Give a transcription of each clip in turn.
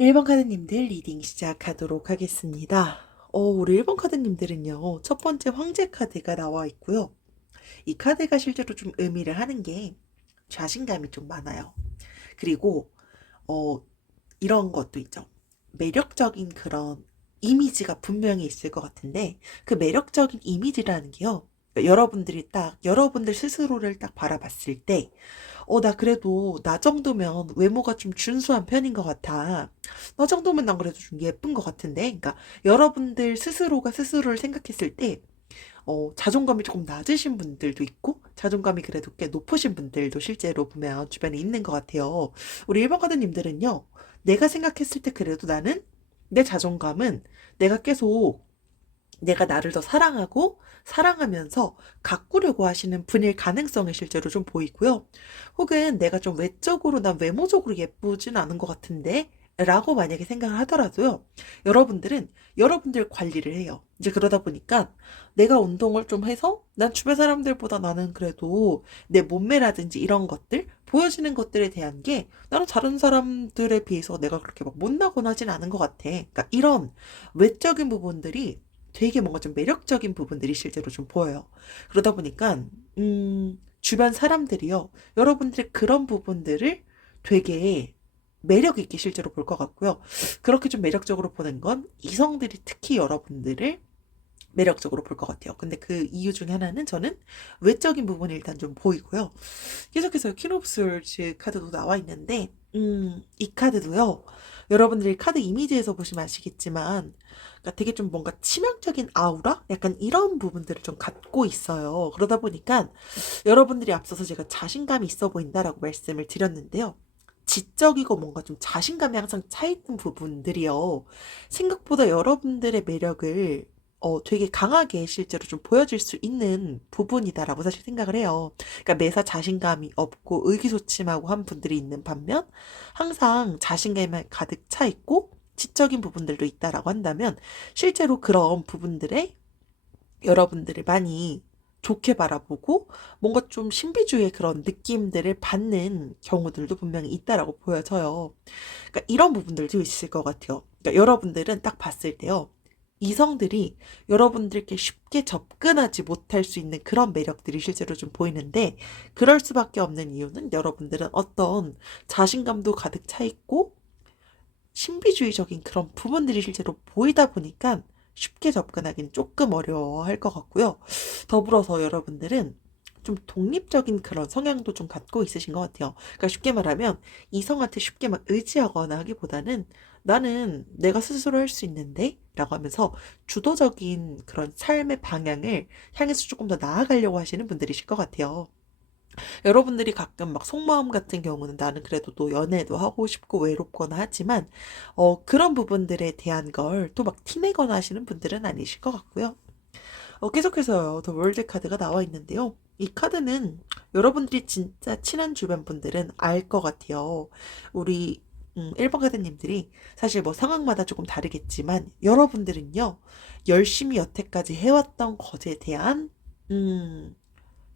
1번 카드님들 리딩 시작하도록 하겠습니다. 우리 1번 카드님들은요, 첫 번째 황제 카드가 나와 있고요. 이 카드가 실제로 좀 의미를 하는 게 자신감이 좀 많아요. 그리고, 어, 이런 것도 있죠. 매력적인 그런 이미지가 분명히 있을 것 같은데, 그 매력적인 이미지라는 게요, 그러니까 여러분들 스스로를 딱 바라봤을 때, 나 그래도 나 정도면 외모가 좀 준수한 편인 것 같아. 나 정도면 난 그래도 좀 예쁜 것 같은데. 그러니까 여러분들 스스로가 스스로를 생각했을 때, 자존감이 조금 낮으신 분들도 있고, 자존감이 그래도 꽤 높으신 분들도 실제로 보면 주변에 있는 것 같아요. 우리 1번 카드님들은요, 내가 생각했을 때 그래도 내 자존감은 내가 계속 내가 나를 더 사랑하고 사랑하면서 가꾸려고 하시는 분일 가능성이 실제로 좀 보이고요. 혹은 내가 좀 난 외모적으로 예쁘진 않은 것 같은데 라고 만약에 생각을 하더라도요. 여러분들은 여러분들 관리를 해요. 이제 그러다 보니까 내가 운동을 좀 해서 난 주변 사람들보다 나는 그래도 내 몸매라든지 이런 것들 보여지는 것들에 대한 게 나는 다른 사람들에 비해서 내가 그렇게 막 못나거나 하진 않은 것 같아. 그러니까 이런 외적인 부분들이 되게 뭔가 좀 매력적인 부분들이 실제로 좀 보여요. 그러다 보니까, 주변 사람들이요. 여러분들의 그런 부분들을 되게 매력 있게 실제로 볼 것 같고요. 그렇게 좀 매력적으로 보는 건 이성들이 특히 여러분들을 매력적으로 볼 것 같아요. 근데 그 이유 중에 하나는 저는 외적인 부분이 일단 좀 보이고요. 계속해서 퀸 오브 스월즈 카드도 나와 있는데, 이 카드도요. 여러분들이 카드 이미지에서 보시면 아시겠지만, 그러니까 되게 좀 뭔가 치명적인 아우라? 약간 이런 부분들을 좀 갖고 있어요. 그러다 보니까 여러분들이 앞서서 제가 자신감이 있어 보인다라고 말씀을 드렸는데요. 지적이고 뭔가 좀 자신감이 항상 차있는 부분들이요. 생각보다 여러분들의 매력을 되게 강하게 실제로 좀 보여줄 수 있는 부분이다라고 사실 생각을 해요. 그러니까 매사 자신감이 없고 의기소침하고 한 분들이 있는 반면 항상 자신감이 가득 차 있고 지적인 부분들도 있다라고 한다면 실제로 그런 부분들에 여러분들을 많이 좋게 바라보고 뭔가 좀 신비주의의 그런 느낌들을 받는 경우들도 분명히 있다라고 보여져요. 그러니까 이런 부분들도 있을 것 같아요. 그러니까 여러분들은 딱 봤을 때요. 이성들이 여러분들께 쉽게 접근하지 못할 수 있는 그런 매력들이 실제로 좀 보이는데 그럴 수밖에 없는 이유는 여러분들은 어떤 자신감도 가득 차 있고 신비주의적인 그런 부분들이 실제로 보이다 보니까 쉽게 접근하기는 조금 어려워할 것 같고요. 더불어서 여러분들은 좀 독립적인 그런 성향도 좀 갖고 있으신 것 같아요. 그러니까 쉽게 말하면 이성한테 쉽게 막 의지하거나 하기보다는 나는 내가 스스로 할 수 있는데? 라고 하면서 주도적인 그런 삶의 방향을 향해서 조금 더 나아가려고 하시는 분들이실 것 같아요. 여러분들이 가끔 막 속마음 같은 경우는 나는 그래도 또 연애도 하고 싶고 외롭거나 하지만 그런 부분들에 대한 걸 또 막 티내거나 하시는 분들은 아니실 것 같고요. 계속해서요. 더 월드 카드가 나와 있는데요. 이 카드는 여러분들이 진짜 친한 주변 분들은 알 것 같아요. 우리 1번 카드님들이 사실 뭐 상황마다 조금 다르겠지만 여러분들은요. 열심히 여태까지 해왔던 것에 대한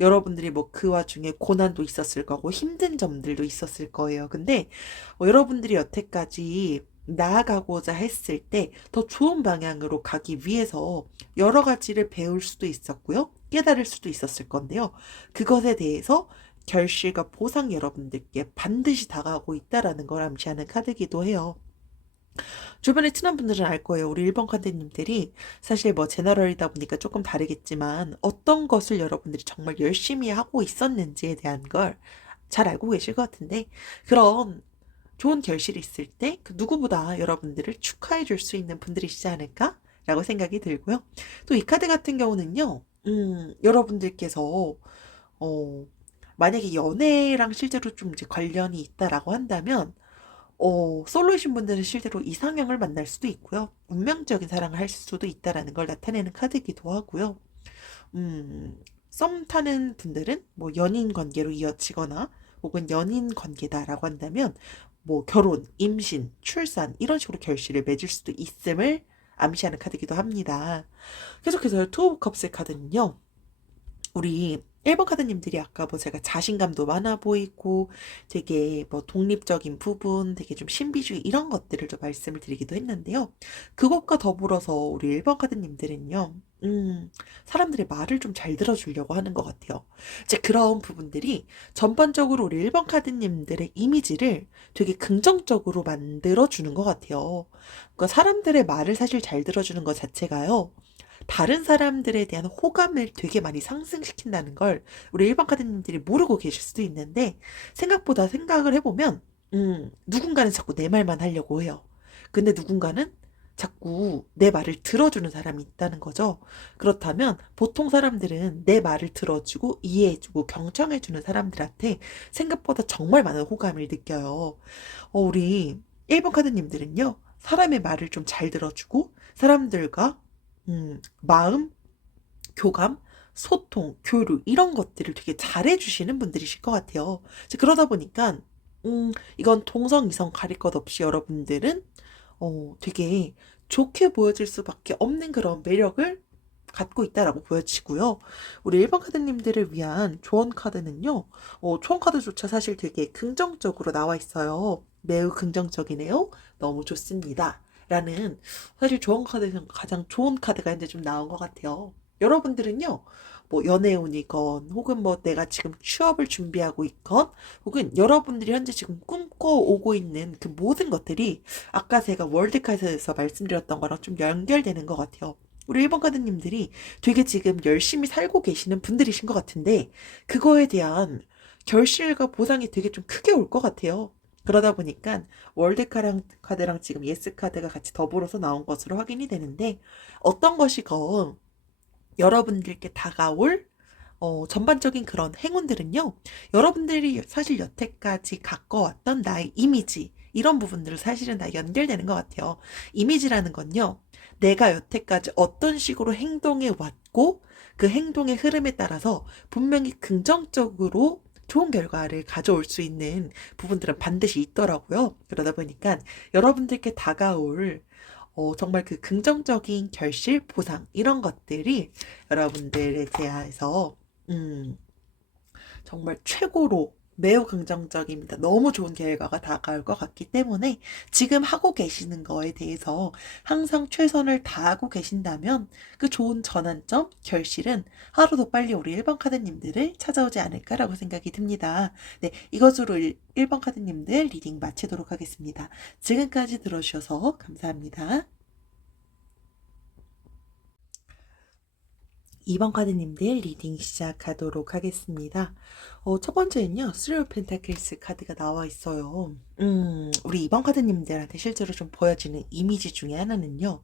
여러분들이 뭐 그 와중에 고난도 있었을 거고 힘든 점들도 있었을 거예요. 근데 여러분들이 여태까지 나아가고자 했을 때 더 좋은 방향으로 가기 위해서 여러 가지를 배울 수도 있었고요. 깨달을 수도 있었을 건데요. 그것에 대해서 결실과 보상 여러분들께 반드시 다가오고 있다라는 걸 암시하는 카드기도 해요. 주변에 친한 분들은 알 거예요. 우리 1번 카드님들이 사실 뭐 제너럴이다 보니까 조금 다르겠지만 어떤 것을 여러분들이 정말 열심히 하고 있었는지에 대한 걸 잘 알고 계실 것 같은데 그런 좋은 결실이 있을 때 그 누구보다 여러분들을 축하해 줄 수 있는 분들이시지 않을까라고 생각이 들고요. 또 이 카드 같은 경우는요. 여러분들께서 어 만약에 연애랑 실제로 좀 이제 관련이 있다라고 한다면 솔로이신 분들은 실제로 이상형을 만날 수도 있고요. 운명적인 사랑을 할 수도 있다라는 걸 나타내는 카드이기도 하고요. 썸 타는 분들은 뭐 연인 관계로 이어지거나 혹은 연인 관계다라고 한다면 뭐 결혼, 임신, 출산 이런 식으로 결실을 맺을 수도 있음을 암시하는 카드이기도 합니다. 계속해서 투 오브 컵스의 카드는요. 우리 1번 카드님들이 아까 뭐 제가 자신감도 많아 보이고 되게 뭐 독립적인 부분, 되게 좀 신비주의 이런 것들을 좀 말씀을 드리기도 했는데요. 그것과 더불어서 우리 1번 카드님들은요. 사람들의 말을 좀 잘 들어주려고 하는 것 같아요. 이제 그런 부분들이 전반적으로 우리 1번 카드님들의 이미지를 되게 긍정적으로 만들어주는 것 같아요. 그러니까 사람들의 말을 사실 잘 들어주는 것 자체가요. 다른 사람들에 대한 호감을 되게 많이 상승시킨다는 걸 우리 일반 카드님들이 모르고 계실 수도 있는데 생각보다 생각을 해보면 누군가는 자꾸 내 말만 하려고 해요. 근데 누군가는 자꾸 내 말을 들어주는 사람이 있다는 거죠. 그렇다면 보통 사람들은 내 말을 들어주고 이해해주고 경청해주는 사람들한테 생각보다 정말 많은 호감을 느껴요. 우리 1번 카드님들은요. 사람의 말을 좀 잘 들어주고 사람들과 마음, 교감, 소통, 교류 이런 것들을 되게 잘해주시는 분들이실 것 같아요. 이제 그러다 보니까 이건 동성, 이성 가릴 것 없이 여러분들은 되게 좋게 보여질 수밖에 없는 그런 매력을 갖고 있다라고 보여지고요. 우리 일반 카드님들을 위한 조언 카드는요. 조언 카드조차 사실 되게 긍정적으로 나와 있어요. 매우 긍정적이네요. 너무 좋습니다. 라는 사실 조언 카드에서 가장 좋은 카드가 이제 좀 나온 것 같아요. 여러분들은요. 뭐 연애운이건 혹은 뭐 내가 지금 취업을 준비하고 있건 혹은 여러분들이 현재 지금 꿈꿔오고 있는 그 모든 것들이 아까 제가 월드카드에서 말씀드렸던 거랑 좀 연결되는 것 같아요. 우리 1번 카드님들이 되게 지금 열심히 살고 계시는 분들이신 것 같은데 그거에 대한 결실과 보상이 되게 좀 크게 올 것 같아요. 그러다 보니까 월드카드랑 지금 예스카드가 같이 더불어서 나온 것으로 확인이 되는데 어떤 것이건 여러분들께 다가올 전반적인 그런 행운들은요. 여러분들이 사실 여태까지 갖고왔던 나의 이미지 이런 부분들을 사실은 다 연결되는 것 같아요. 이미지라는 건요. 내가 여태까지 어떤 식으로 행동해 왔고 그 행동의 흐름에 따라서 분명히 긍정적으로 좋은 결과를 가져올 수 있는 부분들은 반드시 있더라고요. 그러다 보니까 여러분들께 다가올 정말 그 긍정적인 결실, 보상, 이런 것들이 여러분들에 대해서, 음, 정말 최고로 매우 긍정적입니다. 너무 좋은 결과가 다가올 것 같기 때문에 지금 하고 계시는 거에 대해서 항상 최선을 다하고 계신다면 그 좋은 전환점, 결실은 하루도 빨리 우리 1번 카드님들을 찾아오지 않을까라고 생각이 듭니다. 네, 이것으로 1번 카드님들 리딩 마치도록 하겠습니다. 지금까지 들어주셔서 감사합니다. 2번 카드님들 리딩 시작하도록 하겠습니다. 첫 번째는요, 쓰리 오브 펜타클스 카드가 나와 있어요. 우리 2번 카드님들한테 실제로 좀 보여지는 이미지 중에 하나는요,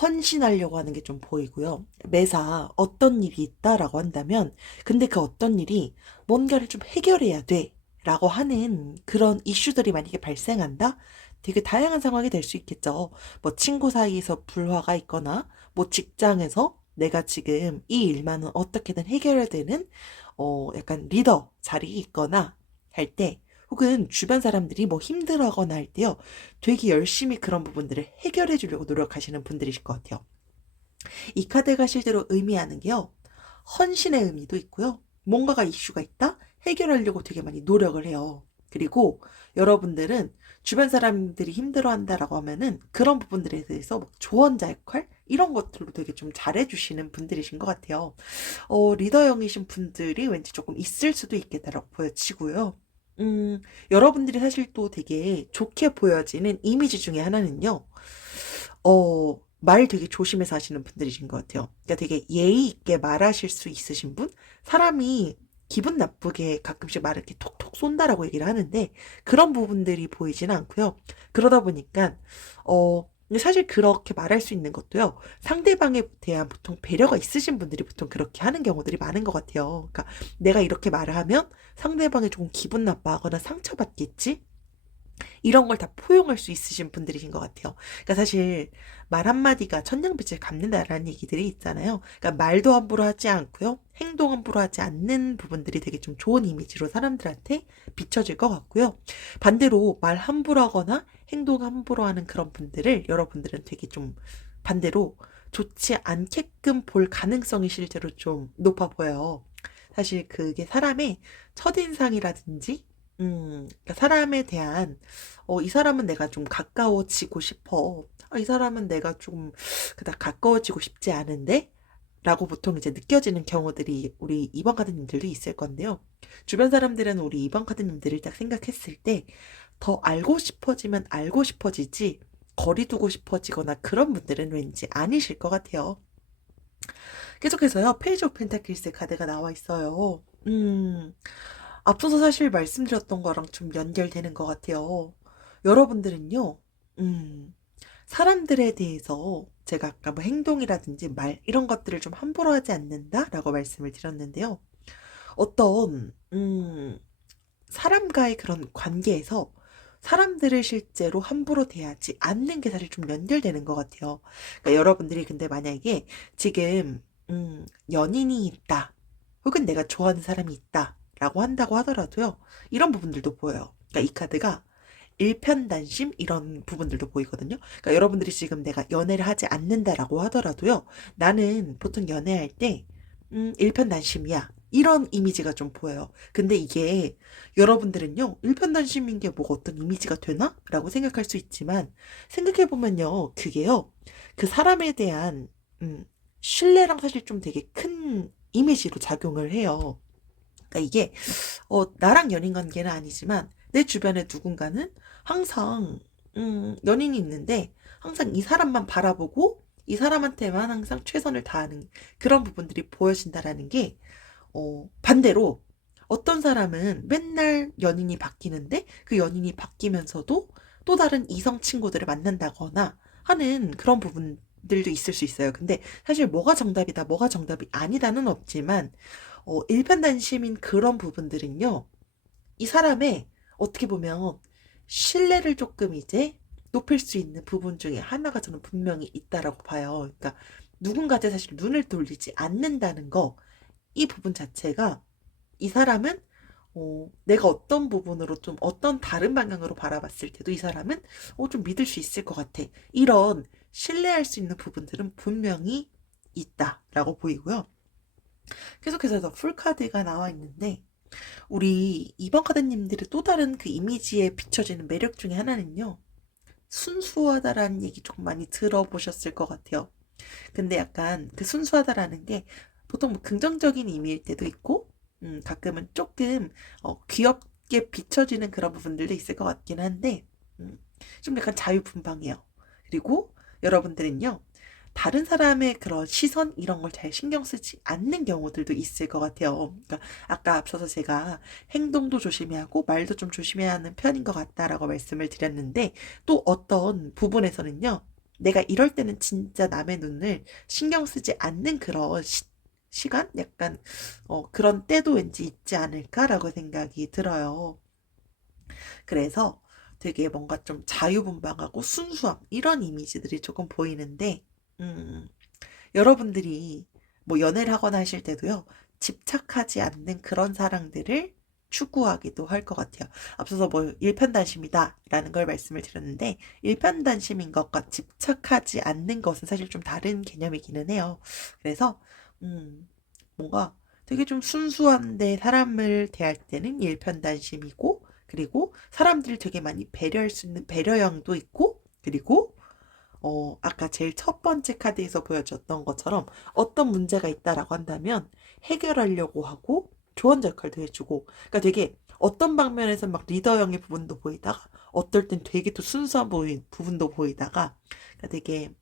헌신하려고 하는 게 좀 보이고요. 매사 어떤 일이 있다라고 한다면, 근데 그 어떤 일이 뭔가를 좀 해결해야 돼. 라고 하는 그런 이슈들이 만약에 발생한다? 되게 다양한 상황이 될 수 있겠죠. 뭐 친구 사이에서 불화가 있거나, 뭐 직장에서 내가 지금 이 일만은 어떻게든 해결해야 되는, 약간 리더 자리에 있거나 할 때, 혹은 주변 사람들이 뭐 힘들어하거나 할 때요. 되게 열심히 그런 부분들을 해결해 주려고 노력하시는 분들이실 것 같아요. 이 카드가 실제로 의미하는 게요. 헌신의 의미도 있고요. 뭔가가 이슈가 있다? 해결하려고 되게 많이 노력을 해요. 그리고 여러분들은 주변 사람들이 힘들어한다라고 하면은 그런 부분들에 대해서 막 조언자 역할? 이런 것들로 되게 좀 잘해주시는 분들이신 것 같아요. 리더형이신 분들이 왠지 조금 있을 수도 있겠다라고 보여지고요. 여러분들이 사실 또 되게 좋게 보여지는 이미지 중에 하나는요. 말 되게 조심해서 하시는 분들이신 것 같아요. 그러니까 되게 예의 있게 말하실 수 있으신 분? 사람이 기분 나쁘게 가끔씩 말을 이렇게 톡톡 쏜다라고 얘기를 하는데 그런 부분들이 보이지는 않고요. 그러다 보니까 근데 사실 그렇게 말할 수 있는 것도요. 상대방에 대한 보통 배려가 있으신 분들이 보통 그렇게 하는 경우들이 많은 것 같아요. 그러니까 내가 이렇게 말을 하면 상대방이 조금 기분 나빠하거나 상처받겠지? 이런 걸 다 포용할 수 있으신 분들이신 것 같아요. 그러니까 사실 말 한마디가 천냥빚을 갚는다라는 얘기들이 있잖아요. 그러니까 말도 함부로 하지 않고요. 행동 함부로 하지 않는 부분들이 되게 좀 좋은 이미지로 사람들한테 비춰질 것 같고요. 반대로 말 함부로 하거나 행동 함부로 하는 그런 분들을 여러분들은 되게 좀 반대로 좋지 않게끔 볼 가능성이 실제로 좀 높아 보여요. 사실 그게 사람의 첫인상이라든지, 그러니까 사람에 대한, 이 사람은 내가 좀 가까워지고 싶어. 이 사람은 내가 좀 그닥 가까워지고 싶지 않은데? 라고 보통 이제 느껴지는 경우들이 우리 2번 카드님들도 있을 건데요. 주변 사람들은 우리 2번 카드님들을 딱 생각했을 때 더 알고 싶어지면 알고 싶어지지 거리 두고 싶어지거나 그런 분들은 왠지 아니실 것 같아요. 계속해서요. 페이지 오브 펜타클스 카드가 나와 있어요. 앞서서 사실 말씀드렸던 거랑 좀 연결되는 것 같아요. 여러분들은요. 음, 사람들에 대해서 제가 아까 뭐 행동이라든지 말 이런 것들을 좀 함부로 하지 않는다라고 말씀을 드렸는데요. 어떤 사람과의 그런 관계에서 사람들을 실제로 함부로 대하지 않는 게 사실 좀 연결되는 것 같아요. 그러니까 여러분들이 근데 만약에 지금 연인이 있다, 혹은 내가 좋아하는 사람이 있다라고 한다고 하더라도요, 이런 부분들도 보여요. 그러니까 이 카드가 일편단심 이런 부분들도 보이거든요. 그러니까 여러분들이 지금 내가 연애를 하지 않는다라고 하더라도요, 나는 보통 연애할 때 일편단심이야. 이런 이미지가 좀 보여요. 근데 이게 여러분들은요, 일편단심인 게 뭐가 어떤 이미지가 되나? 라고 생각할 수 있지만, 생각해보면요, 그게요, 그 사람에 대한, 신뢰랑 사실 좀 되게 큰 이미지로 작용을 해요. 그러니까 이게, 나랑 연인 관계는 아니지만, 내 주변에 누군가는 항상, 연인이 있는데, 항상 이 사람만 바라보고, 이 사람한테만 항상 최선을 다하는 그런 부분들이 보여진다라는 게, 반대로 어떤 사람은 맨날 연인이 바뀌는데 그 연인이 바뀌면서도 또 다른 이성 친구들을 만난다거나 하는 그런 부분들도 있을 수 있어요. 근데 사실 뭐가 정답이다, 뭐가 정답이 아니다는 없지만, 일편단심인 그런 부분들은요, 이 사람의 어떻게 보면 신뢰를 조금 이제 높일 수 있는 부분 중에 하나가 저는 분명히 있다라고 봐요. 그러니까 누군가한테 사실 눈을 돌리지 않는다는 거, 이 부분 자체가 이 사람은 내가 어떤 부분으로 좀 어떤 다른 방향으로 바라봤을 때도 이 사람은 좀 믿을 수 있을 것 같아. 이런 신뢰할 수 있는 부분들은 분명히 있다라고 보이고요. 계속해서 더 풀카드가 나와 있는데, 우리 2번 카드님들의 또 다른 그 이미지에 비춰지는 매력 중에 하나는요, 순수하다라는 얘기 조금 많이 들어보셨을 것 같아요. 근데 약간 그 순수하다라는 게 보통 뭐 긍정적인 의미일 때도 있고, 가끔은 조금 귀엽게 비춰지는 그런 부분들도 있을 것 같긴 한데, 좀 약간 자유분방해요. 그리고 여러분들은요, 다른 사람의 그런 시선 이런 걸 잘 신경 쓰지 않는 경우들도 있을 것 같아요. 그러니까 아까 앞서서 제가 행동도 조심해야 하고 말도 좀 조심해야 하는 편인 것 같다라고 말씀을 드렸는데, 또 어떤 부분에서는요, 내가 이럴 때는 진짜 남의 눈을 신경 쓰지 않는 그런 시간? 약간 그런 때도 왠지 있지 않을까라고 생각이 들어요. 그래서 되게 뭔가 좀 자유분방하고 순수함 이런 이미지들이 조금 보이는데, 음, 여러분들이 뭐 연애를 하거나 하실 때도요, 집착하지 않는 그런 사랑들을 추구하기도 할 것 같아요. 앞서서 뭐 일편단심이다 라는 걸 말씀을 드렸는데, 일편단심인 것과 집착하지 않는 것은 사실 좀 다른 개념이기는 해요. 그래서 뭔가 되게 좀 순수한데 사람을 대할 때는 일편단심이고, 그리고 사람들을 되게 많이 배려할 수 있는 배려형도 있고, 그리고 아까 제일 첫 번째 카드에서 보여줬던 것처럼 어떤 문제가 있다라고 한다면 해결하려고 하고 조언자 역할도 해주고, 그러니까 되게 어떤 방면에서 막 리더형의 부분도 보이다가 어떨 땐 되게 또 순수한 부분도 보이다가, 그러니까 되게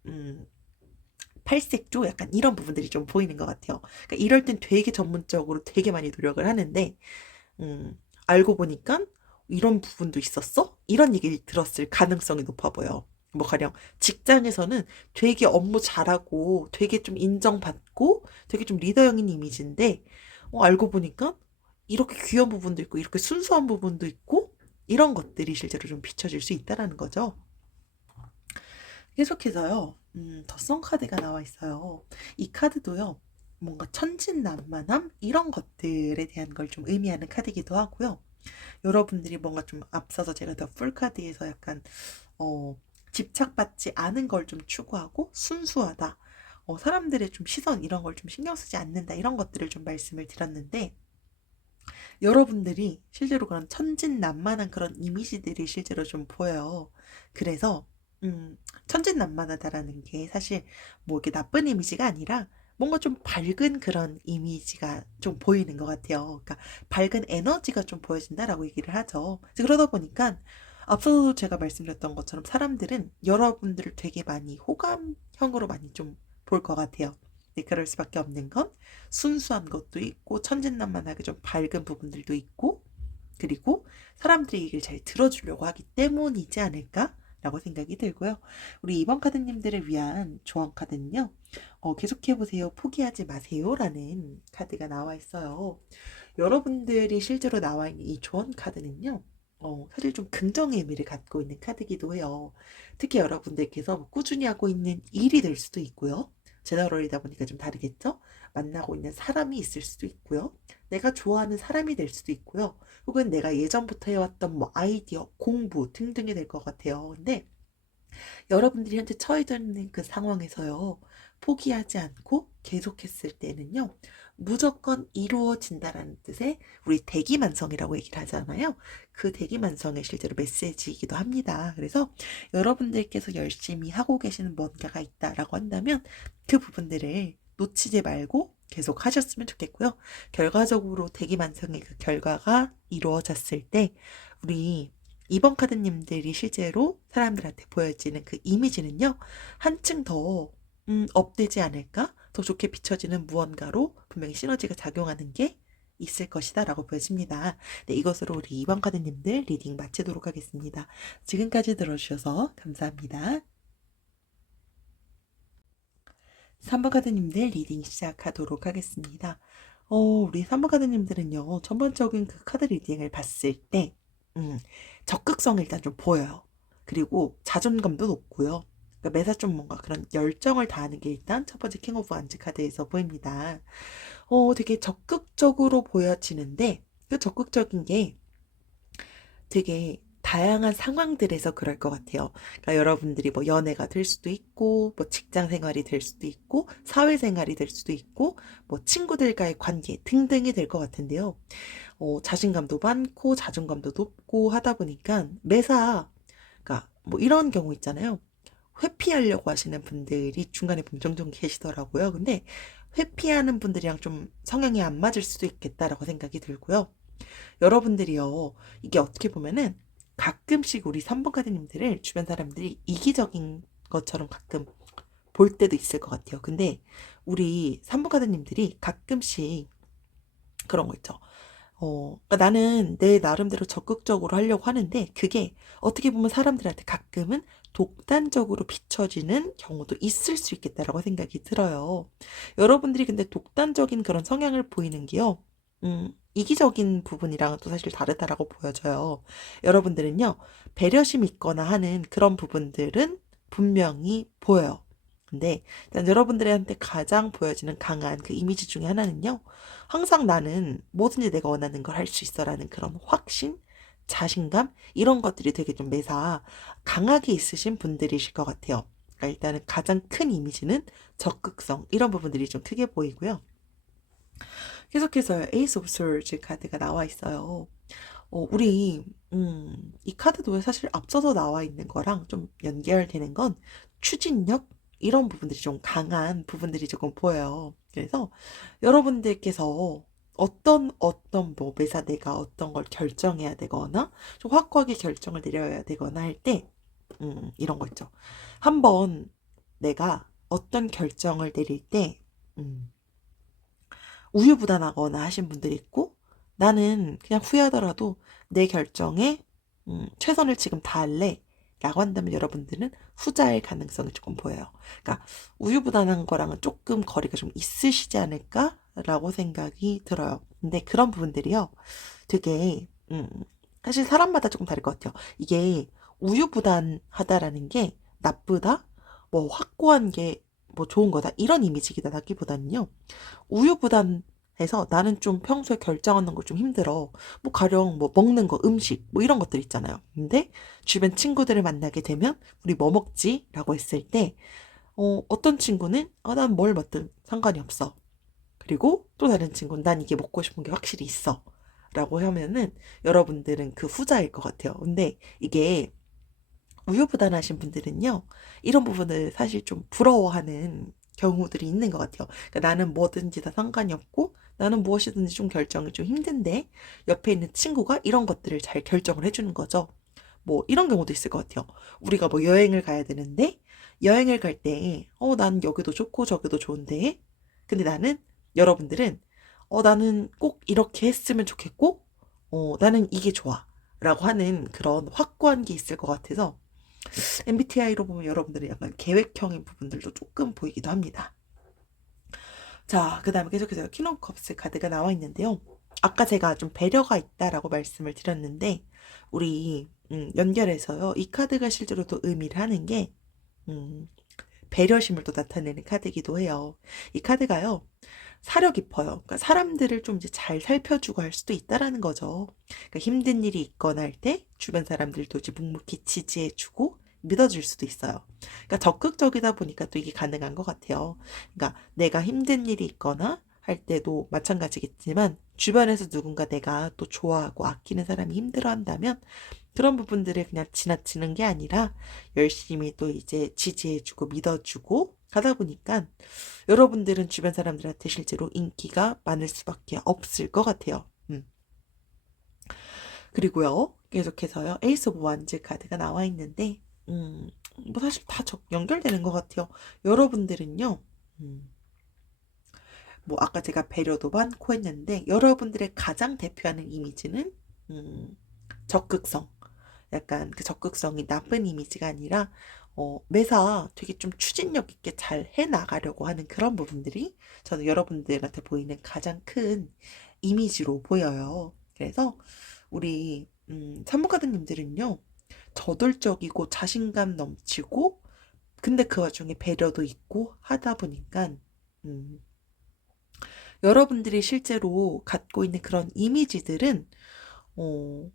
팔색조 약간 이런 부분들이 좀 보이는 것 같아요. 그러니까 이럴 땐 되게 전문적으로 되게 많이 노력을 하는데, 알고 보니까 이런 부분도 있었어? 이런 얘기를 들었을 가능성이 높아 보여. 뭐 가령 직장에서는 되게 업무 잘하고 되게 좀 인정받고 되게 좀 리더형인 이미지인데, 알고 보니까 이렇게 귀여운 부분도 있고 이렇게 순수한 부분도 있고 이런 것들이 실제로 좀 비춰질 수 있다라는 거죠. 계속해서요, 더선 카드가 나와 있어요. 이 카드도요, 뭔가 천진난만함 이런 것들에 대한 걸 좀 의미하는 카드이기도 하고요. 여러분들이 뭔가 좀 앞서서 제가 더 풀카드에서 약간 어, 집착받지 않은 걸 좀 추구하고 순수하다, 사람들의 좀 시선 이런 걸 좀 신경 쓰지 않는다 이런 것들을 좀 말씀을 드렸는데, 여러분들이 실제로 그런 천진난만한 그런 이미지들이 실제로 좀 보여요. 그래서 천진난만하다라는 게 사실 뭐 이게 나쁜 이미지가 아니라 뭔가 좀 밝은 그런 이미지가 좀 보이는 것 같아요. 그러니까 밝은 에너지가 좀 보여진다라고 얘기를 하죠. 그러다 보니까 앞서도 제가 말씀드렸던 것처럼 사람들은 여러분들을 되게 많이 호감형으로 많이 좀 볼 것 같아요. 네, 그럴 수밖에 없는 건 순수한 것도 있고 천진난만하게 좀 밝은 부분들도 있고 그리고 사람들이 얘기를 잘 들어주려고 하기 때문이지 않을까라고 생각이 들고요. 우리 이번 카드님들을 위한 조언 카드는요. 계속해보세요. 포기하지 마세요라는 카드가 나와 있어요. 여러분들이 실제로 나와 있는 이 조언 카드는요. 사실 좀 긍정의 의미를 갖고 있는 카드기도 해요. 특히 여러분들께서 뭐 꾸준히 하고 있는 일이 될 수도 있고요. 제너럴이다 보니까 좀 다르겠죠? 만나고 있는 사람이 있을 수도 있고요. 내가 좋아하는 사람이 될 수도 있고요. 혹은 내가 예전부터 해왔던 뭐 아이디어, 공부 등등이 될 것 같아요. 근데 여러분들이 현재 처해져 있는 그 상황에서요. 포기하지 않고 계속했을 때는요. 무조건 이루어진다라는 뜻의 우리 대기만성이라고 얘기를 하잖아요. 그 대기만성의 실제로 메시지이기도 합니다. 그래서 여러분들께서 열심히 하고 계시는 뭔가가 있다라고 한다면 그 부분들을 놓치지 말고 계속 하셨으면 좋겠고요. 결과적으로 대기만성의 그 결과가 이루어졌을 때 우리 2번 카드님들이 실제로 사람들한테 보여지는 그 이미지는요. 한층 더 업되지 않을까? 더 좋게 비춰지는 무언가로 분명히 시너지가 작용하는 게 있을 것이다 라고 보여집니다. 네, 이것으로 우리 2번 카드님들 리딩 마치도록 하겠습니다. 지금까지 들어주셔서 감사합니다. 3번 카드님들 리딩 시작하도록 하겠습니다. 우리 3번 카드님들은요, 전반적인 그 카드 리딩을 봤을 때, 적극성이 일단 좀 보여요. 그리고 자존감도 높고요. 그러니까 매사 좀 뭔가 그런 열정을 다하는 게 일단 첫 번째 킹 오브 완즈 카드에서 보입니다. 되게 적극적으로 보여지는데, 그 적극적인 게 되게 다양한 상황들에서 그럴 것 같아요. 그러니까 여러분들이 뭐 연애가 될 수도 있고, 뭐 직장 생활이 될 수도 있고, 사회 생활이 될 수도 있고, 뭐 친구들과의 관계 등등이 될 것 같은데요. 자신감도 많고, 자존감도 높고 하다 보니까 매사, 그러니까 뭐 이런 경우 있잖아요. 회피하려고 하시는 분들이 중간에 보면 종종 계시더라고요. 근데 회피하는 분들이랑 좀 성향이 안 맞을 수도 있겠다라고 생각이 들고요. 여러분들이요, 이게 어떻게 보면은 가끔씩 우리 3번 카드님들을 주변 사람들이 이기적인 것처럼 가끔 볼 때도 있을 것 같아요. 근데 우리 3번 카드님들이 가끔씩 그런 거 있죠. 그러니까 나는 내 나름대로 적극적으로 하려고 하는데 그게 어떻게 보면 사람들한테 가끔은 독단적으로 비춰지는 경우도 있을 수 있겠다라고 생각이 들어요. 여러분들이 근데 독단적인 그런 성향을 보이는 게요. 이기적인 부분이랑은 또 사실 다르다라고 보여져요. 여러분들은요, 배려심 있거나 하는 그런 부분들은 분명히 보여요. 근데 일단 여러분들한테 가장 보여지는 강한 그 이미지 중에 하나는요. 항상 나는 뭐든지 내가 원하는 걸 할 수 있어라는 그런 확신, 자신감 이런 것들이 되게 좀 매사 강하게 있으신 분들이실 것 같아요. 그러니까 일단은 가장 큰 이미지는 적극성 이런 부분들이 좀 크게 보이고요. 계속해서 에이스 오브 솔즈 카드가 나와 있어요. 우리 이 카드도 사실 앞서서 나와 있는 거랑 좀 연결되는 건 추진력 이런 부분들이 좀 강한 부분들이 조금 보여요. 그래서 여러분들께서 어떤 뭐 매사 내가 어떤 걸 결정해야 되거나 좀 확고하게 결정을 내려야 되거나 할 때 이런 거 있죠. 한번 내가 어떤 결정을 내릴 때 음, 우유부단하거나 하신 분들이 있고 나는 그냥 후회하더라도 내 결정에 최선을 지금 다할래 라고 한다면 여러분들은 후자일 가능성이 조금 보여요. 그러니까 우유부단한 거랑은 조금 거리가 좀 있으시지 않을까 라고 생각이 들어요. 근데 그런 부분들이요. 되게 사실 사람마다 조금 다를 것 같아요. 이게 우유부단하다라는 게 나쁘다? 뭐 확고한 게 뭐 좋은 거다 이런 이미지기보다는요. 우유부단해서 나는 좀 평소에 결정하는 거 좀 힘들어. 뭐 가령 뭐 먹는 거, 음식 뭐 이런 것들 있잖아요. 근데 주변 친구들을 만나게 되면 우리 뭐 먹지? 라고 했을 때 어떤 친구는 난 뭘 먹든 상관이 없어. 그리고 또 다른 친구는 난 이게 먹고 싶은 게 확실히 있어. 라고 하면은 여러분들은 그 후자일 것 같아요. 근데 이게 우유부단하신 분들은요, 이런 부분을 사실 좀 부러워하는 경우들이 있는 것 같아요. 그러니까 나는 뭐든지 다 상관이 없고, 나는 무엇이든지 좀 결정이 좀 힘든데, 옆에 있는 친구가 이런 것들을 잘 결정을 해주는 거죠. 뭐, 이런 경우도 있을 것 같아요. 우리가 뭐 여행을 가야 되는데, 여행을 갈 때, 난 여기도 좋고 저기도 좋은데, 근데 여러분들은, 나는 꼭 이렇게 했으면 좋겠고, 나는 이게 좋아. 라고 하는 그런 확고한 게 있을 것 같아서, MBTI로 보면 여러분들이 약간 계획형인 부분들도 조금 보이기도 합니다. 자, 그 다음에 계속해서 킹 컵스 카드가 나와 있는데요. 아까 제가 좀 배려가 있다라고 말씀을 드렸는데, 우리 연결해서요. 이 카드가 실제로 또 의미를 하는 게 음, 배려심을 또 나타내는 카드이기도 해요. 이 카드가요. 사려 깊어요. 그러니까 사람들을 좀 이제 잘 살펴주고 할 수도 있다라는 거죠. 그러니까 힘든 일이 있거나 할 때 주변 사람들도 이제 묵묵히 지지해주고 믿어줄 수도 있어요. 그러니까 적극적이다 보니까 또 이게 가능한 것 같아요. 그러니까 내가 힘든 일이 있거나 할 때도 마찬가지겠지만 주변에서 누군가 내가 또 좋아하고 아끼는 사람이 힘들어한다면 그런 부분들을 그냥 지나치는 게 아니라 열심히 또 이제 지지해주고 믿어주고 하다 보니까 여러분들은 주변 사람들한테 실제로 인기가 많을 수밖에 없을 것 같아요. 그리고요, 계속해서요, 에이스 오브 완즈 카드가 나와 있는데, 뭐 사실 다 연결되는 것 같아요. 여러분들은요, 뭐 아까 제가 배려도 많고 했는데, 여러분들의 가장 대표하는 이미지는, 적극성. 약간 그 적극성이 나쁜 이미지가 아니라 매사 되게 좀 추진력 있게 잘 해나가려고 하는 그런 부분들이 저는 여러분들한테 보이는 가장 큰 이미지로 보여요. 그래서 우리 산부가드님들은요, 저돌적이고 자신감 넘치고 근데 그 와중에 배려도 있고 하다 보니까 음, 여러분들이 실제로 갖고 있는 그런 이미지들은 어,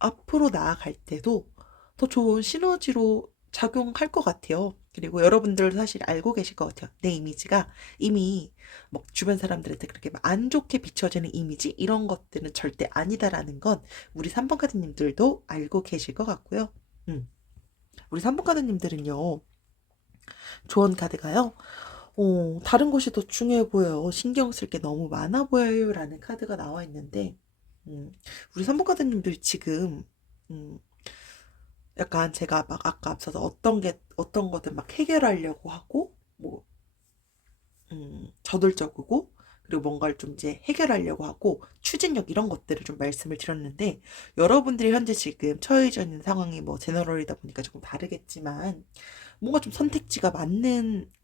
앞으로 나아갈 때도 더 좋은 시너지로 작용할 것 같아요. 그리고 여러분들 사실 알고 계실 것 같아요. 내 이미지가 이미 뭐 주변 사람들한테 그렇게 안 좋게 비춰지는 이미지 이런 것들은 절대 아니다라는 건 우리 3번 카드님들도 알고 계실 것 같고요. 우리 3번 카드님들은요. 조언 카드가요. 다른 것이 더 중요해 보여요. 신경 쓸 게 너무 많아 보여요. 라는 카드가 나와 있는데, 우리 선보카드님들 지금, 음, 약간 제가 막 아까 앞서서 어떤 거든 막 해결하려고 하고, 뭐, 저돌적이고, 그리고 뭔가를 좀 이제 해결하려고 하고, 추진력 이런 것들을 좀 말씀을 드렸는데, 여러분들이 현재 지금 처해져 있는 상황이 뭐 제너럴이다 보니까 조금 다르겠지만, 뭔가 좀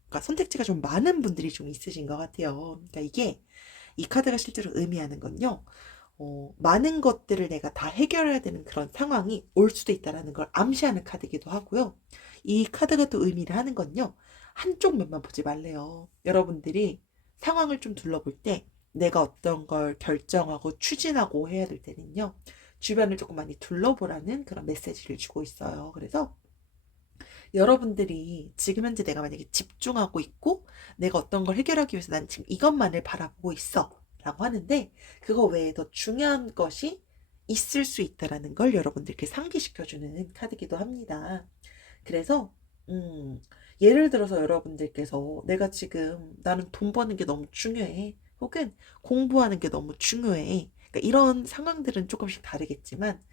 그러니까 선택지가 좀 많은 분들이 좀 있으신 것 같아요. 그러니까 이 카드가 실제로 의미하는 건요. 많은 것들을 내가 다 해결해야 되는 그런 상황이 올 수도 있다라는 걸 암시하는 카드이기도 하고요. 이 카드가 또 의미를 하는 건요. 한쪽 면만 보지 말래요. 여러분들이 상황을 좀 둘러볼 때 내가 어떤 걸 결정하고 추진하고 해야 될 때는요. 주변을 조금 많이 둘러보라는 그런 메시지를 주고 있어요. 그래서 여러분들이 지금 현재 내가 만약에 집중하고 있고 내가 어떤 걸 해결하기 위해서 난 지금 이것만을 바라보고 있어 라고 하는데 그거 외에 더 중요한 것이 있을 수 있다라는 걸 여러분들께 상기시켜주는 카드기도 합니다. 그래서 예를 들어서 여러분들께서 내가 지금 나는 돈 버는 게 너무 중요해 혹은 공부하는 게 너무 중요해 그러니까 이런 상황들은 조금씩 다르겠지만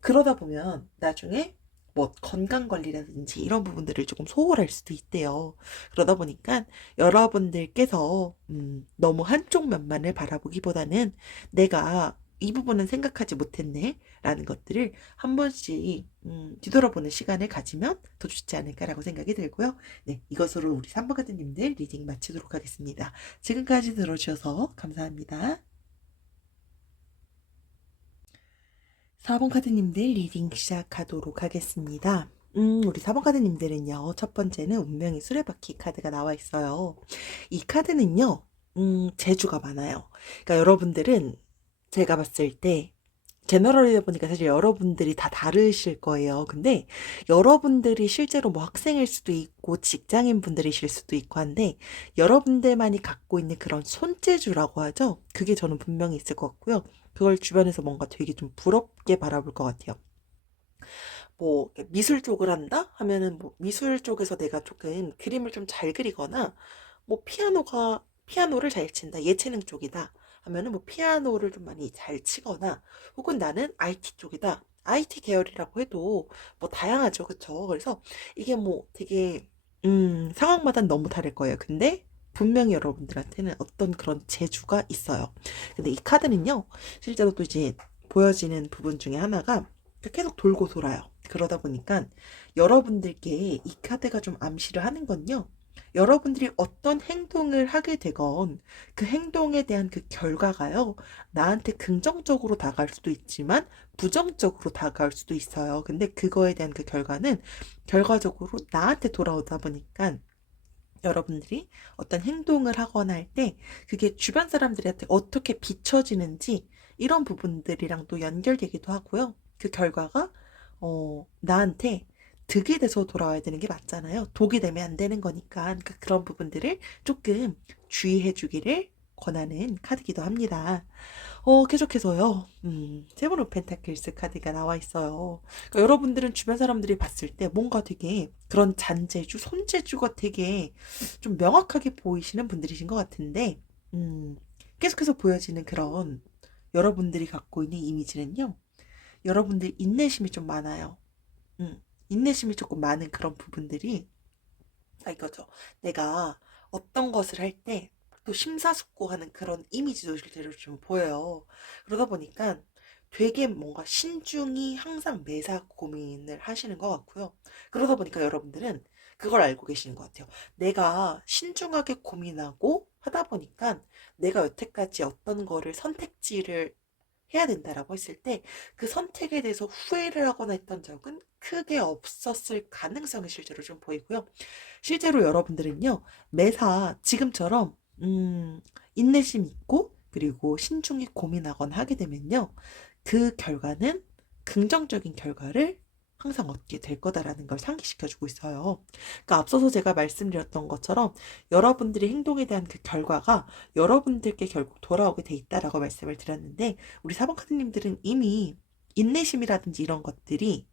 그러다 보면 나중에 뭐 건강 관리라든지 이런 부분들을 조금 소홀할 수도 있대요. 그러다 보니까 여러분들께서 너무 한쪽 면만을 바라보기보다는 내가 이 부분은 생각하지 못했네 라는 것들을 한 번씩 뒤돌아보는 시간을 가지면 더 좋지 않을까라고 생각이 들고요. 네, 이것으로 우리 3번 카드님들 리딩 마치도록 하겠습니다. 지금까지 들어주셔서 감사합니다. 4번 카드님들 리딩 시작하도록 하겠습니다. 우리 4번 카드님들은요, 첫 번째는 운명의 수레바퀴 카드가 나와 있어요. 이 카드는요, 재주가 많아요. 그러니까 여러분들은 제가 봤을 때, 제너럴이다 보니까 사실 여러분들이 다 다르실 거예요. 근데 여러분들이 실제로 뭐 학생일 수도 있고 직장인 분들이실 수도 있고 한데 여러분들만이 갖고 있는 그런 손재주라고 하죠. 그게 저는 분명히 있을 것 같고요. 그걸 주변에서 뭔가 되게 좀 부럽게 바라볼 것 같아요. 뭐 미술 쪽을 한다 하면은 뭐 미술 쪽에서 내가 조금 그림을 좀 잘 그리거나 뭐 피아노를 잘 친다, 예체능 쪽이다 하면은 뭐 피아노를 좀 많이 잘 치거나, 혹은 나는 IT 쪽이다, IT 계열이라고 해도 뭐 다양하죠, 그쵸? 그래서 이게 뭐 되게 상황마다 너무 다를 거예요. 근데 분명히 여러분들한테는 어떤 그런 재주가 있어요. 근데 이 카드는요, 실제로 또 이제 보여지는 부분 중에 하나가 계속 돌고 돌아요. 그러다 보니까 여러분들께 이 카드가 좀 암시를 하는 건요, 여러분들이 어떤 행동을 하게 되건 그 행동에 대한 그 결과가요, 나한테 긍정적으로 다가올 수도 있지만 부정적으로 다가올 수도 있어요. 근데 그거에 대한 그 결과는 결과적으로 나한테 돌아오다 보니까 여러분들이 어떤 행동을 하거나 할 때 그게 주변 사람들한테 어떻게 비춰지는지, 이런 부분들이랑 또 연결되기도 하고요. 그 결과가 나한테 득이 돼서 돌아와야 되는 게 맞잖아요. 독이 되면 안 되는 거니까. 그러니까 그런 부분들을 조금 주의해 주기를 권하는 카드기도 합니다. 계속해서요. 세븐 오브 펜타클스 카드가 나와 있어요. 그러니까 여러분들은 주변 사람들이 봤을 때 뭔가 되게 그런 잔재주, 손재주가 되게 좀 명확하게 보이시는 분들이신 것 같은데, 음, 계속해서 보여지는 그런 여러분들이 갖고 있는 이미지는요, 여러분들 인내심이 좀 많아요. 인내심이 조금 많은 그런 부분들이, 이거죠. 내가 어떤 것을 할 때 또 심사숙고하는 그런 이미지도 실제로 좀 보여요. 그러다 보니까 되게 뭔가 신중히 항상 매사 고민을 하시는 것 같고요. 그러다 보니까 여러분들은 그걸 알고 계시는 것 같아요. 내가 신중하게 고민하고 하다 보니까 내가 여태까지 어떤 거를 선택지를 해야 된다라고 했을 때 그 선택에 대해서 후회를 하거나 했던 적은 크게 없었을 가능성이 실제로 좀 보이고요. 실제로 여러분들은요, 매사 지금처럼 인내심 있고 그리고 신중히 고민하거나 하게 되면요, 그 결과는 긍정적인 결과를 항상 얻게 될 거다라는 걸 상기시켜주고 있어요. 그러니까 앞서서 제가 말씀드렸던 것처럼 여러분들의 행동에 대한 그 결과가 여러분들께 결국 돌아오게 돼 있다라고 말씀을 드렸는데, 우리 4번 카드님들은 이미 인내심이라든지 이런 것들이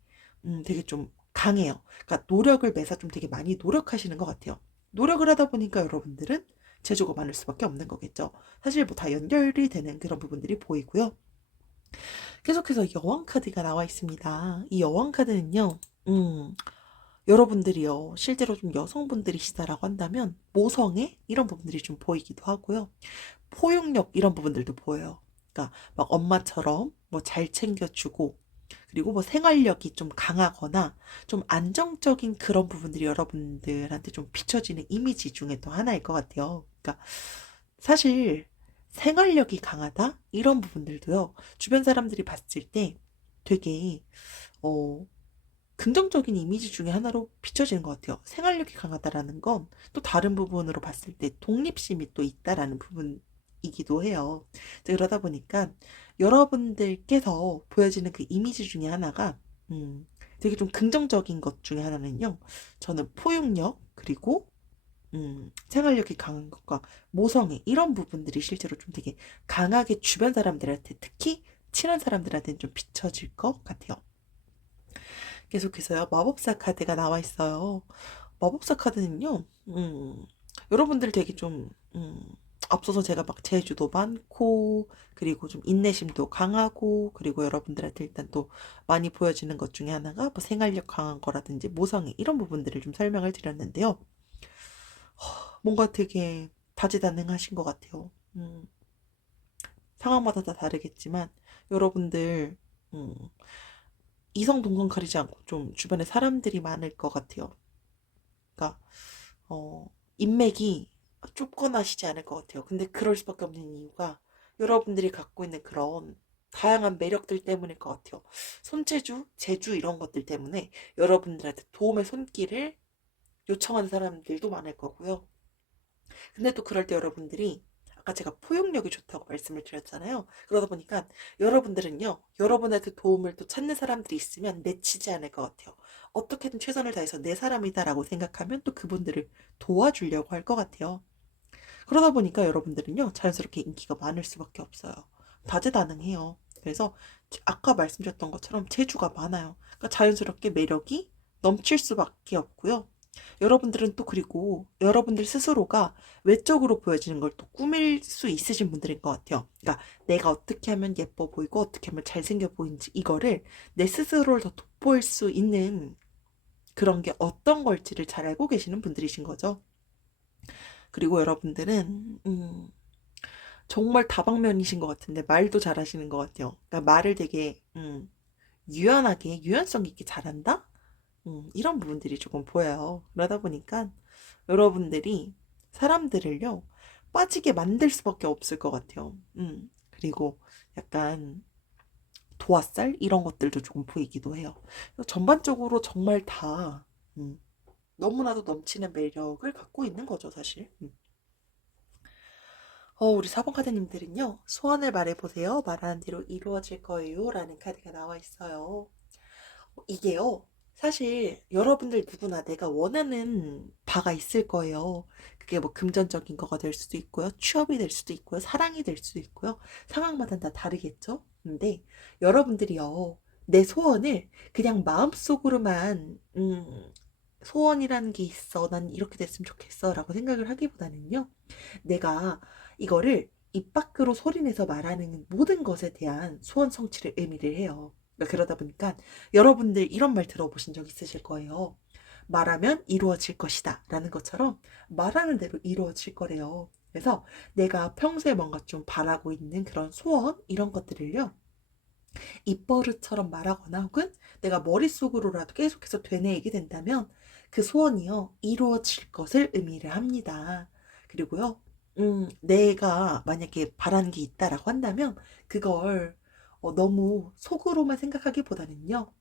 되게 좀 강해요. 그러니까 노력을 매사 좀 되게 많이 노력하시는 것 같아요. 노력을 하다 보니까 여러분들은 재주가 많을 수밖에 없는 거겠죠. 사실 뭐 다 연결이 되는 그런 부분들이 보이고요. 계속해서 여왕 카드가 나와 있습니다. 이 여왕 카드는요, 여러분들이요, 실제로 좀 여성분들이시다라고 한다면 모성애 이런 부분들이 좀 보이기도 하고요. 포용력 이런 부분들도 보여요. 그러니까 막 엄마처럼 뭐 잘 챙겨주고, 그리고 뭐 생활력이 좀 강하거나 좀 안정적인 그런 부분들이 여러분들한테 좀 비춰지는 이미지 중에 또 하나일 것 같아요. 그러니까 사실 생활력이 강하다 이런 부분들도요, 주변 사람들이 봤을 때 되게 어 긍정적인 이미지 중에 하나로 비춰지는 것 같아요. 생활력이 강하다라는 건 또 다른 부분으로 봤을 때 독립심이 또 있다라는 부분이기도 해요. 이제 그러다 보니까 여러분들께서 보여지는 그 이미지 중에 하나가 되게 좀 긍정적인 것 중에 하나는요, 저는 포용력 그리고 생활력이 강한 것과 모성애 이런 부분들이 실제로 좀 되게 강하게 주변 사람들한테, 특히 친한 사람들한테는 좀 비춰질 것 같아요. 계속해서요, 마법사 카드가 나와 있어요. 마법사 카드는요, 여러분들 되게 좀, 앞서서 제가 막 재주도 많고, 그리고 좀 인내심도 강하고, 그리고 여러분들한테 일단 또 많이 보여지는 것 중에 하나가 뭐 생활력 강한 거라든지 모성애 이런 부분들을 좀 설명을 드렸는데요. 뭔가 되게 다재다능하신 것 같아요. 상황마다 다 다르겠지만, 여러분들, 음, 이성 동성 가리지 않고 좀 주변에 사람들이 많을 것 같아요. 그러니까 인맥이 좁거나 하시지 않을 것 같아요. 근데 그럴 수밖에 없는 이유가 여러분들이 갖고 있는 그런 다양한 매력들 때문일 것 같아요. 손재주, 재주 이런 것들 때문에 여러분들한테 도움의 손길을 요청하는 사람들도 많을 거고요. 근데 또 그럴 때 여러분들이, 아까 제가 포용력이 좋다고 말씀을 드렸잖아요. 그러다 보니까 여러분들은요, 여러분한테 도움을 또 찾는 사람들이 있으면 내치지 않을 것 같아요. 어떻게든 최선을 다해서 내 사람이다라고 생각하면 또 그분들을 도와주려고 할 것 같아요. 그러다 보니까 여러분들은요, 자연스럽게 인기가 많을 수밖에 없어요. 다재다능해요. 그래서 아까 말씀드렸던 것처럼 재주가 많아요. 그러니까 자연스럽게 매력이 넘칠 수밖에 없고요. 여러분들은 또 그리고 여러분들 스스로가 외적으로 보여지는 걸 또 꾸밀 수 있으신 분들인 것 같아요. 그러니까 내가 어떻게 하면 예뻐 보이고 어떻게 하면 잘생겨 보이는지 이거를 내 스스로를 더 돋보일 수 있는 그런 게 어떤 걸지를 잘 알고 계시는 분들이신 거죠. 그리고 여러분들은 정말 다방면이신 것 같은데 말도 잘하시는 것 같아요. 그러니까 말을 되게 유연하게 유연성 있게 잘한다? 이런 부분들이 조금 보여요. 그러다 보니까 여러분들이 사람들을요 빠지게 만들 수밖에 없을 것 같아요. 그리고 약간 도화살 이런 것들도 조금 보이기도 해요. 전반적으로 정말 다 너무나도 넘치는 매력을 갖고 있는 거죠, 사실. 우리 4번 카드님들은요, 소원을 말해보세요. 말하는 대로 이루어질 거예요. 라는 카드가 나와 있어요. 이게요, 사실 여러분들 누구나 내가 원하는 바가 있을 거예요. 그게 뭐 금전적인 거가 될 수도 있고요. 취업이 될 수도 있고요. 사랑이 될 수도 있고요. 상황마다 다 다르겠죠? 근데 여러분들이요, 내 소원을 그냥 마음속으로만, 소원이라는 게 있어. 난 이렇게 됐으면 좋겠어. 라고 생각을 하기보다는요. 내가 이거를 입 밖으로 소리내서 말하는 모든 것에 대한 소원 성취를 의미를 해요. 그러다 보니까 여러분들 이런 말 들어보신 적 있으실 거예요. 말하면 이루어질 것이다. 라는 것처럼 말하는 대로 이루어질 거래요. 그래서 내가 평소에 뭔가 좀 바라고 있는 그런 소원, 이런 것들을요. 입버릇처럼 말하거나 혹은 내가 머릿속으로라도 계속해서 되뇌이게 된다면 그 소원이요, 이루어질 것을 의미를 합니다. 그리고요, 내가 만약에 바라는 게 있다라고 한다면 그걸 너무 속으로만 생각하기보다는요,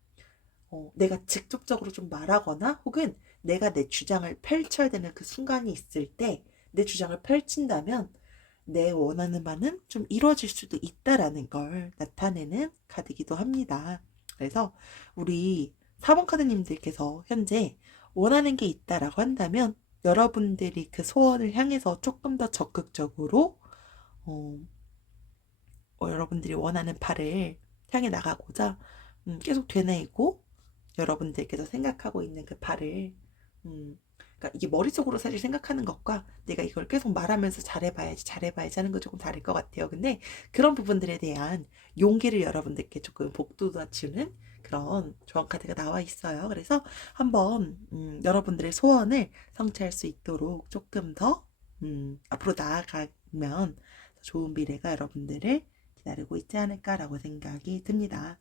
내가 직접적으로 좀 말하거나 혹은 내가 내 주장을 펼쳐야 되는 그 순간이 있을 때 내 주장을 펼친다면 내 원하는 바는 좀 이루어질 수도 있다라는 걸 나타내는 카드이기도 합니다. 그래서 우리 4번 카드님들께서 현재 원하는 게 있다라고 한다면 여러분들이 그 소원을 향해서 조금 더 적극적으로 어, 여러분들이 원하는 바를 향해 나가고자 계속 되뇌이고 여러분들께서 생각하고 있는 그 바를 그러니까 이게 머릿속으로 사실 생각하는 것과 내가 이걸 계속 말하면서 잘해봐야지 하는 건 조금 다를 것 같아요. 근데 그런 부분들에 대한 용기를 여러분들께 조금 북돋아주는 그런 조언 카드가 나와 있어요. 그래서 한번 여러분들의 소원을 성취할 수 있도록 조금 더 앞으로 나아가면 좋은 미래가 여러분들을 기다리고 있지 않을까라고 생각이 듭니다.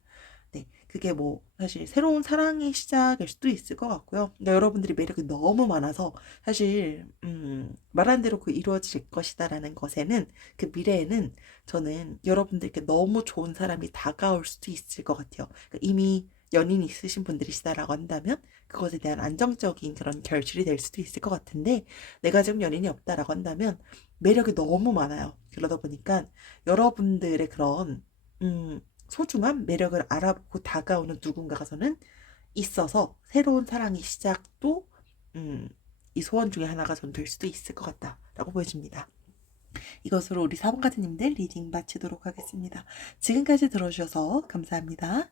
네, 그게 뭐 사실 새로운 사랑의 시작일 수도 있을 것 같고요. 그러니까 여러분들이 매력이 너무 많아서 사실 말한 대로 그 이루어질 것이다라는 것에는 그 미래에는 저는 여러분들께 너무 좋은 사람이 다가올 수도 있을 것 같아요. 그러니까 이미 연인이 있으신 분들이시다라고 한다면 그것에 대한 안정적인 그런 결실이 될 수도 있을 것 같은데 내가 지금 연인이 없다라고 한다면 매력이 너무 많아요. 그러다 보니까 여러분들의 그런 소중한 매력을 알아보고 다가오는 누군가가 저는 있어서 새로운 사랑의 시작도 이 소원 중에 하나가 전 될 수도 있을 것 같다라고 보여집니다. 이것으로 우리 4번 카드님들 리딩 마치도록 하겠습니다. 지금까지 들어주셔서 감사합니다.